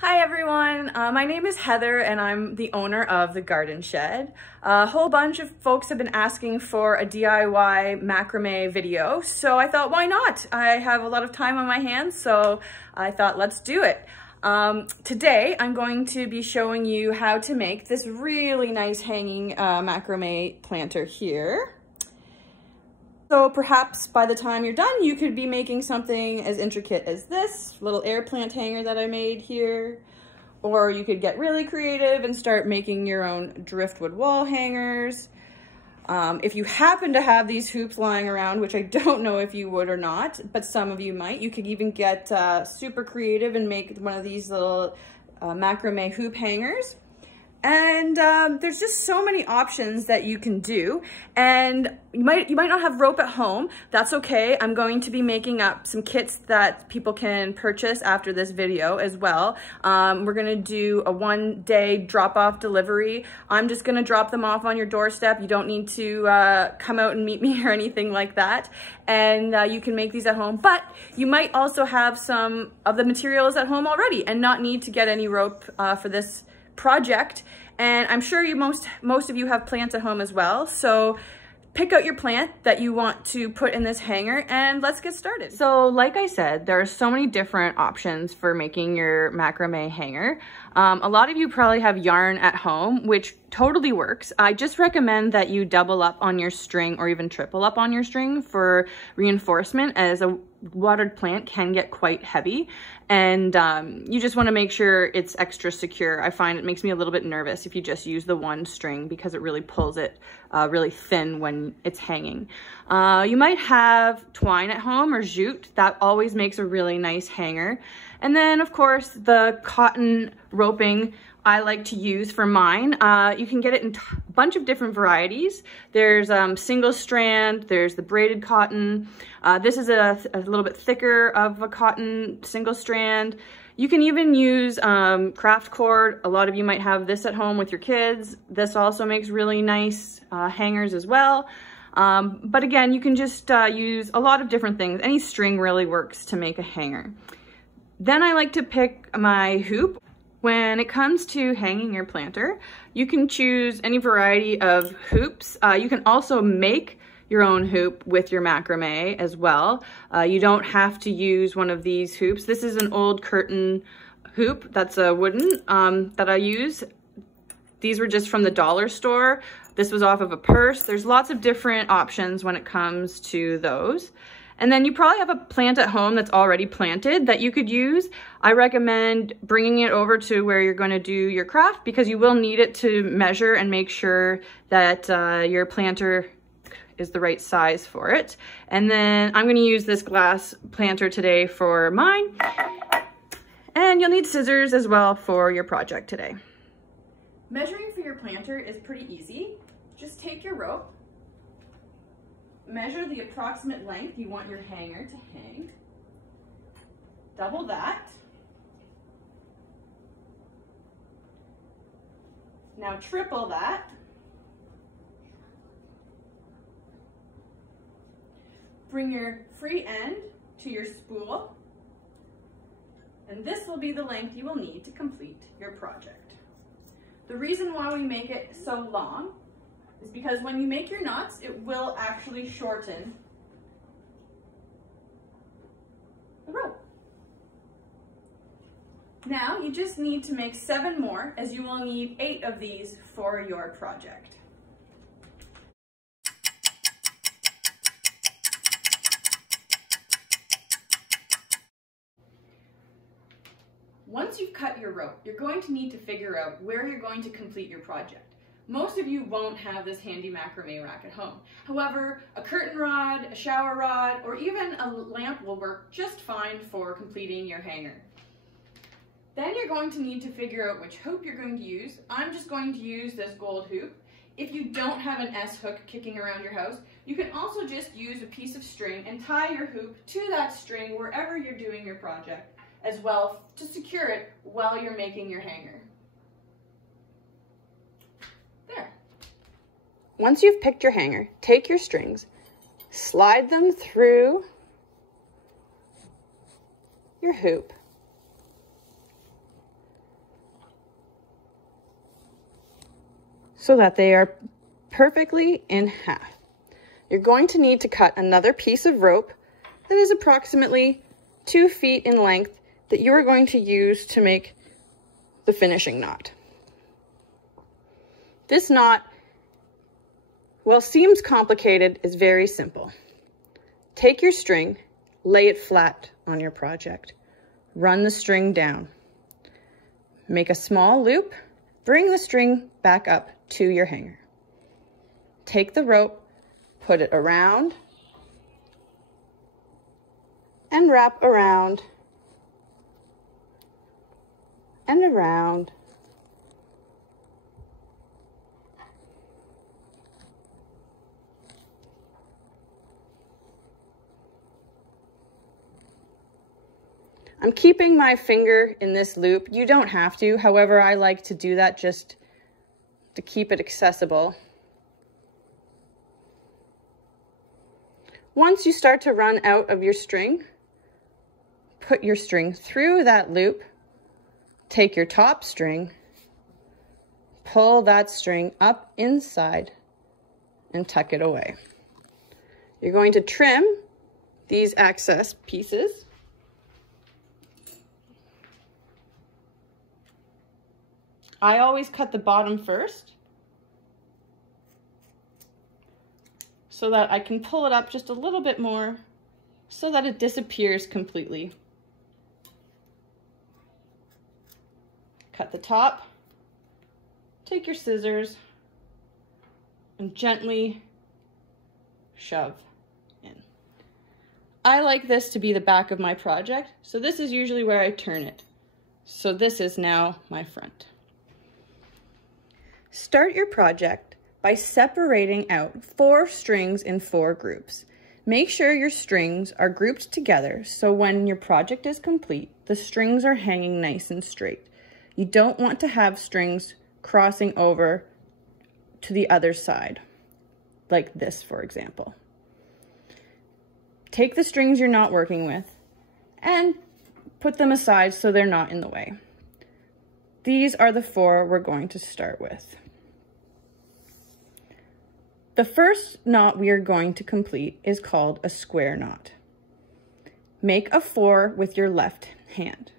Hi everyone, my name is Heather and I'm the owner of The Garden Shed. A whole bunch of folks have been asking for a DIY macrame video, so I thought, why not? I have a lot of time on my hands, so I thought, let's do it. Today I'm going to be showing you how to make this really nice hanging macrame planter here. So perhaps by the time you're done, you could be making something as intricate as this little air plant hanger that I made here. Or you could get really creative and start making your own driftwood wall hangers. If you happen to have these hoops lying around, which I don't know if you would or not, but some of you might, you could even get super creative and make one of these little macrame hoop hangers. And there's just so many options that you can do, and you might not have rope at home. That's okay. I'm going to be making up some kits that people can purchase after this video as well. We're gonna do a one-day drop-off delivery. I'm just gonna drop them off on your doorstep. You don't need to come out and meet me or anything like that. And you can make these at home, but you might also have some of the materials at home already and not need to get any rope for this project. And I'm sure most of you have plants at home as well. So pick out your plant that you want to put in this hanger and let's get started. So like I said, there are so many different options for making your macrame hanger. A lot of you probably have yarn at home, which totally works. I just recommend that you double up on your string or even triple up on your string for reinforcement, as a watered plant can get quite heavy, and you just want to make sure it's extra secure. I find it makes me a little bit nervous if you just use the one string because it really pulls it really thin when it's hanging. You might have twine at home or jute. That always makes a really nice hanger. And then of course the cotton roping I like to use for mine. You can get it in a bunch of different varieties. There's single strand, there's the braided cotton. This is a little bit thicker of a cotton single strand. You can even use craft cord. A lot of you might have this at home with your kids. This also makes really nice hangers as well. But again, you can just use a lot of different things. Any string really works to make a hanger. Then I like to pick my hoop. When it comes to hanging your planter, you can choose any variety of hoops. You can also make your own hoop with your macrame as well. You don't have to use one of these hoops. This is an old curtain hoop that's a wooden that I use. These were just from the dollar store. This was off of a purse. There's lots of different options when it comes to those. And then you probably have a plant at home that's already planted that you could use. I recommend bringing it over to where you're going to do your craft, because you will need it to measure and make sure that your planter is the right size for it. And then I'm going to use this glass planter today for mine. And you'll need scissors as well for your project today. Measuring for your planter is pretty easy. Just take your rope. Measure the approximate length you want your hanger to hang. Double that. Now triple that. Bring your free end to your spool. And this will be the length you will need to complete your project. The reason why we make it so long is because when you make your knots, it will actually shorten the rope. Now you just need to make 7 more, as you will need 8 of these for your project. Once you've cut your rope, you're going to need to figure out where you're going to complete your project. Most of you won't have this handy macrame rack at home. However, a curtain rod, a shower rod, or even a lamp will work just fine for completing your hanger. Then you're going to need to figure out which hoop you're going to use. I'm just going to use this gold hoop. If you don't have an S hook kicking around your house, you can also just use a piece of string and tie your hoop to that string wherever you're doing your project as well, to secure it while you're making your hanger. There. Once you've picked your hanger, take your strings, slide them through your hoop, so that they are perfectly in half. You're going to need to cut another piece of rope that is approximately 2 feet in length that you are going to use to make the finishing knot. This knot, while seems complicated, is very simple. Take your string, lay it flat on your project. Run the string down. Make a small loop, bring the string back up to your hanger. Take the rope, put it around, and wrap around, and around. I'm keeping my finger in this loop. You don't have to. However, I like to do that just to keep it accessible. Once you start to run out of your string, put your string through that loop, take your top string, pull that string up inside and tuck it away. You're going to trim these excess pieces. I always cut the bottom first so that I can pull it up just a little bit more so that it disappears completely. Cut the top, take your scissors, and gently shove in. I like this to be the back of my project, so this is usually where I turn it. So this is now my front. Start your project by separating out 4 strings in 4 groups. Make sure your strings are grouped together so when your project is complete, the strings are hanging nice and straight. You don't want to have strings crossing over to the other side, like this, for example. Take the strings you're not working with and put them aside so they're not in the way. These are the 4 we're going to start with. The first knot we are going to complete is called a square knot. Make a 4 with your left hand.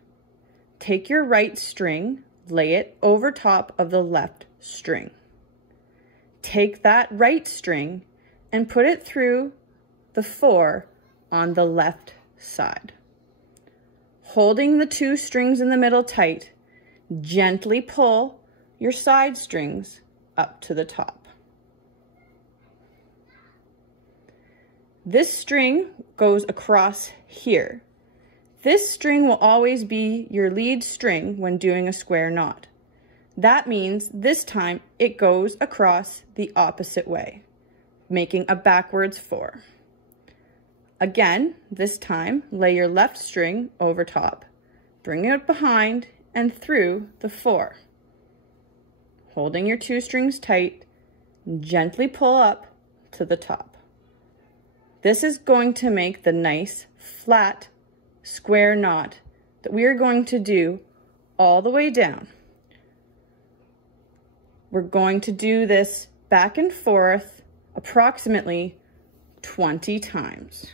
Take your right string, lay it over top of the left string. Take that right string and put it through the 4 on the left side. Holding the 2 strings in the middle tight, gently pull your side strings up to the top. This string goes across here. This string will always be your lead string when doing a square knot. That means this time it goes across the opposite way, making a backwards 4. Again, this time, lay your left string over top, bring it behind and through the 4. Holding your 2 strings tight, gently pull up to the top. This is going to make the nice, flat, square knot that we are going to do all the way down. We're going to do this back and forth approximately 20 times.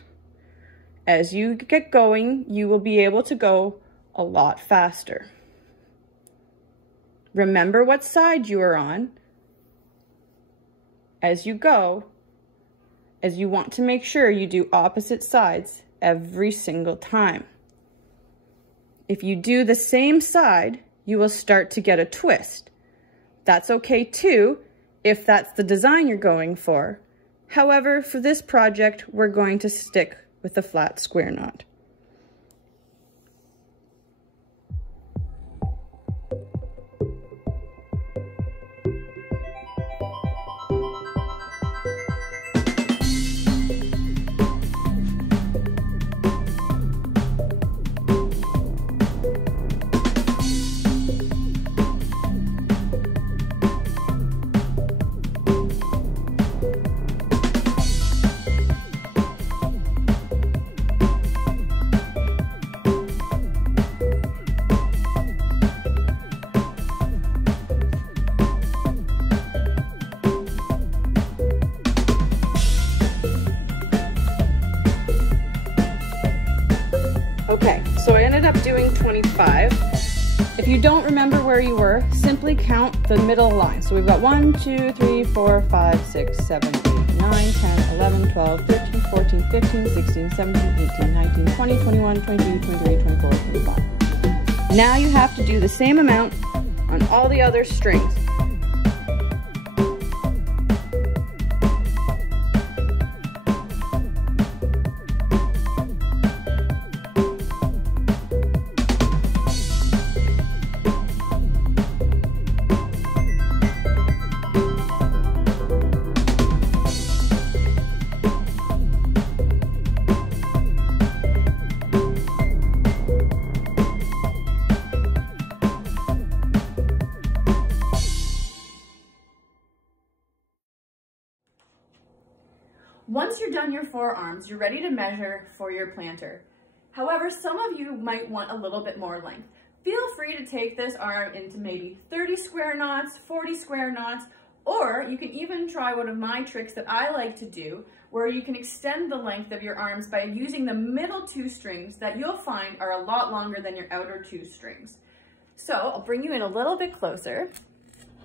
As you get going, you will be able to go a lot faster. Remember what side you are on as you go, as you want to make sure you do opposite sides every single time. If you do the same side, you will start to get a twist. That's okay too, if that's the design you're going for. However, for this project, we're going to stick with the flat square knot. If you don't remember where you were, simply count the middle line. So we've got 1, 2, 3, 4, 5, 6, 7, 8, 9, 10, 11, 12, 13, 14, 15, 16, 17, 18, 19, 20, 21, 22, 23, 24, 25. Now you have to do the same amount on all the other strings. Once you're done your forearms, you're ready to measure for your planter. However, some of you might want a little bit more length. Feel free to take this arm into maybe 30 square knots, 40 square knots, or you can even try one of my tricks that I like to do, where you can extend the length of your arms by using the middle 2 strings that you'll find are a lot longer than your outer 2 strings. So I'll bring you in a little bit closer,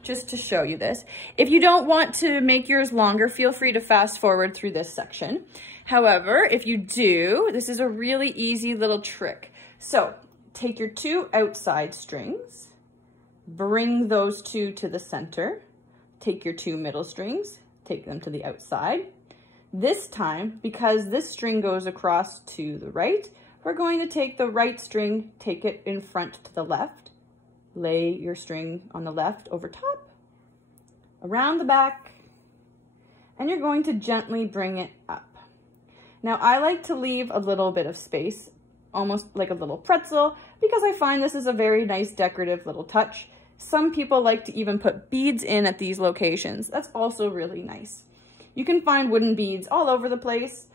just to show you this. If you don't want to make yours longer, feel free to fast forward through this section. However, if you do, this is a really easy little trick. So take your 2 outside strings, bring those 2 to the center, take your 2 middle strings, take them to the outside. This time, because this string goes across to the right, we're going to take the right string, take it in front to the left, lay your string on the left over top, around the back, and you're going to gently bring it up. Now, I like to leave a little bit of space, almost like a little pretzel, because I find this is a very nice decorative little touch. Some people like to even put beads in at these locations. That's also really nice. You can find wooden beads all over the place.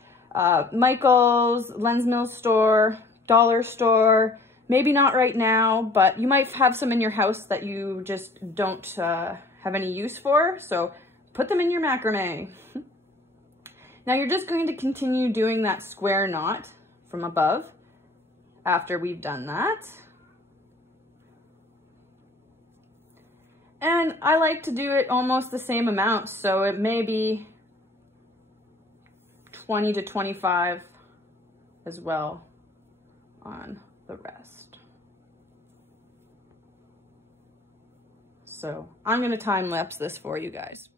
Michael's, Lens Mill store, dollar store. Maybe not right now, but you might have some in your house that you just don't have any use for, so put them in your macrame. Now you're just going to continue doing that square knot from above after we've done that. And I like to do it almost the same amount, so it may be 20 to 25 as well on the rest. So I'm going to time lapse this for you guys.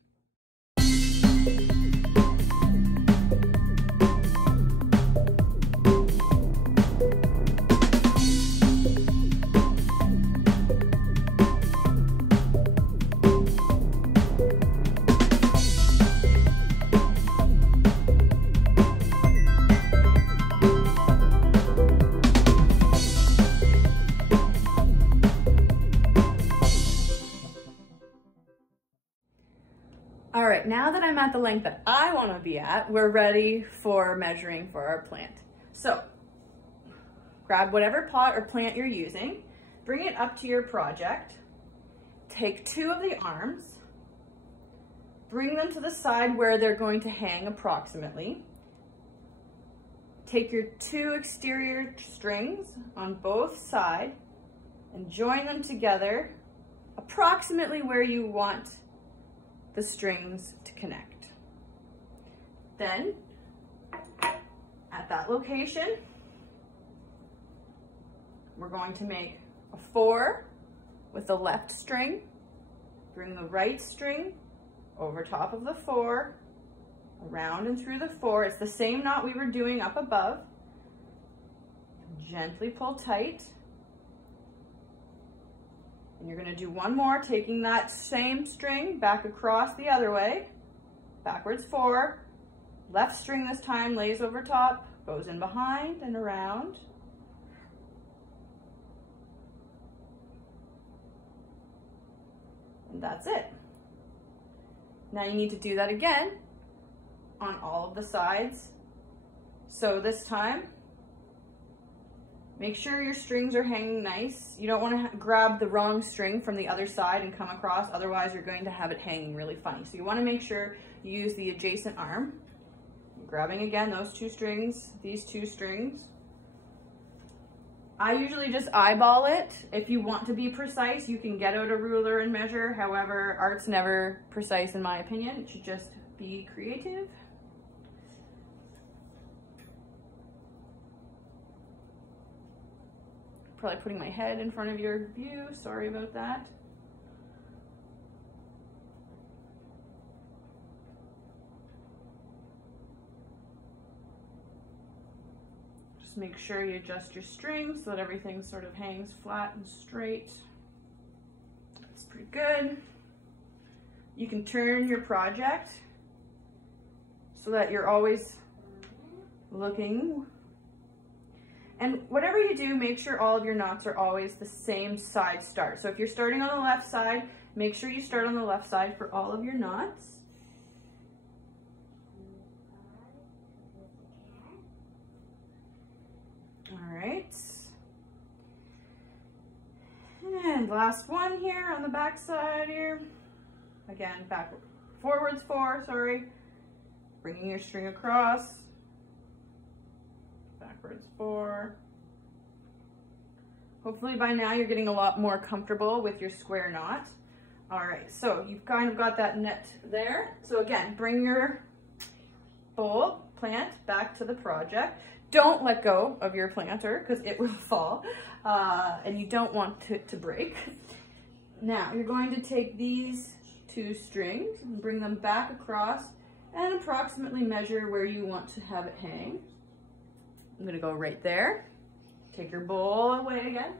All right, now that I'm at the length that I want to be at, we're ready for measuring for our plant. So grab whatever pot or plant you're using, bring it up to your project, take 2 of the arms, bring them to the side where they're going to hang approximately. Take your 2 exterior strings on both sides and join them together approximately where you want the strings to connect. Then, at that location, we're going to make a 4 with the left string, bring the right string over top of the 4, around and through the 4. It's the same knot we were doing up above. Gently pull tight. And you're going to do one more, taking that same string back across the other way, backwards 4, left string this time lays over top, goes in behind and around. And that's it. Now you need to do that again on all of the sides. So this time, make sure your strings are hanging nice. You don't want to grab the wrong string from the other side and come across, otherwise you're going to have it hanging really funny. So you want to make sure you use the adjacent arm. You're grabbing again those 2 strings, these 2 strings. I usually just eyeball it. If you want to be precise, you can get out a ruler and measure. However, art's never precise in my opinion. It should just be creative. Probably putting my head in front of your view. Sorry about that. Make sure you adjust your string so that everything sort of hangs flat and straight. That's pretty good. You can turn your project so that you're always looking. And whatever you do, make sure all of your knots are always the same side start. So if you're starting on the left side, make sure you start on the left side for all of your knots. All right, and last one here on the back side here. Again, forwards 4, sorry. Bringing your string across, backwards 4. Hopefully by now you're getting a lot more comfortable with your square knot. All right, so you've kind of got that net there. So again, bring your bowl plant back to the project. Don't let go of your planter because it will fall and you don't want it to break. Now you're going to take these 2 strings and bring them back across and approximately measure where you want to have it hang. I'm gonna go right there. Take your bowl away again.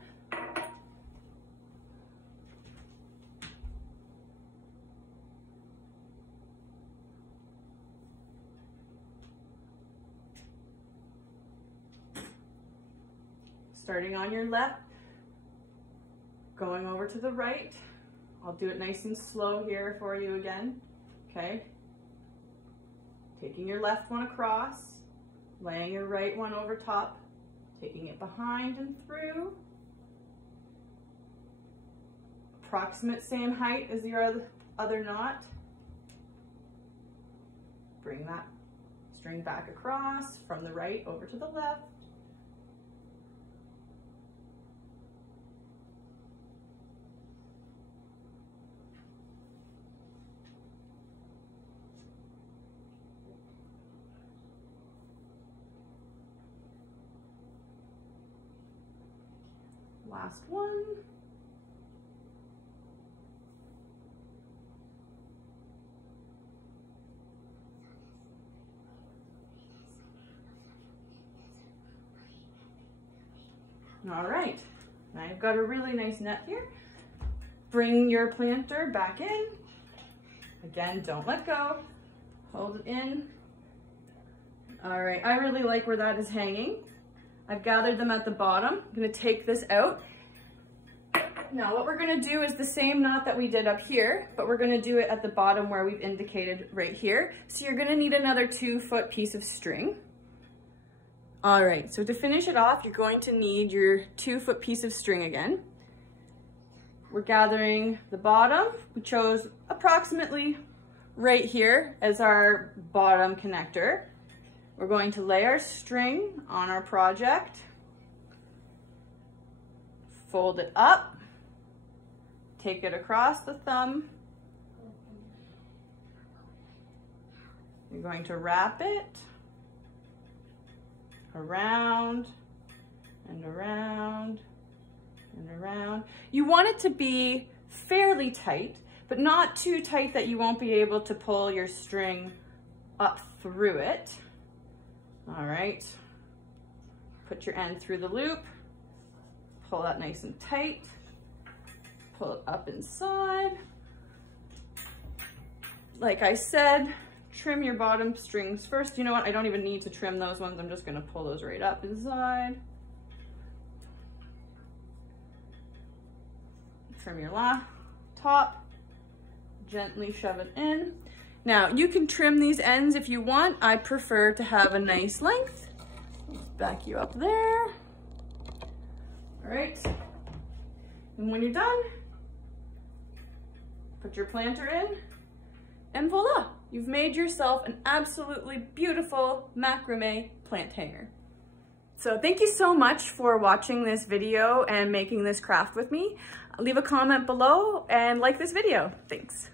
Starting on your left, going over to the right. I'll do it nice and slow here for you again, okay? Taking your left one across, laying your right one over top, taking it behind and through. Approximate same height as your other knot. Bring that string back across from the right over to the left. Last one. All right, now you've got a really nice net here. Bring your planter back in. Again, don't let go. Hold it in. All right, I really like where that is hanging. I've gathered them at the bottom. I'm gonna take this out. Now what we're gonna do is the same knot that we did up here, but we're gonna do it at the bottom where we've indicated right here. So you're gonna need another 2-foot piece of string. All right, so to finish it off, you're going to need your 2-foot piece of string again. We're gathering the bottom. We chose approximately right here as our bottom connector. We're going to lay our string on our project, fold it up, take it across the thumb. You're going to wrap it around and around and around. You want it to be fairly tight, but not too tight that you won't be able to pull your string up through it. All right, put your end through the loop, pull that nice and tight, pull it up inside. Like I said, trim your bottom strings first. You know what, I don't even need to trim those ones. I'm just gonna pull those right up inside. Trim your top, gently shove it in. Now, you can trim these ends if you want. I prefer to have a nice length. Let's back you up there. All right. And when you're done, put your planter in, and voila, you've made yourself an absolutely beautiful macrame plant hanger. So thank you so much for watching this video and making this craft with me. Leave a comment below and like this video. Thanks.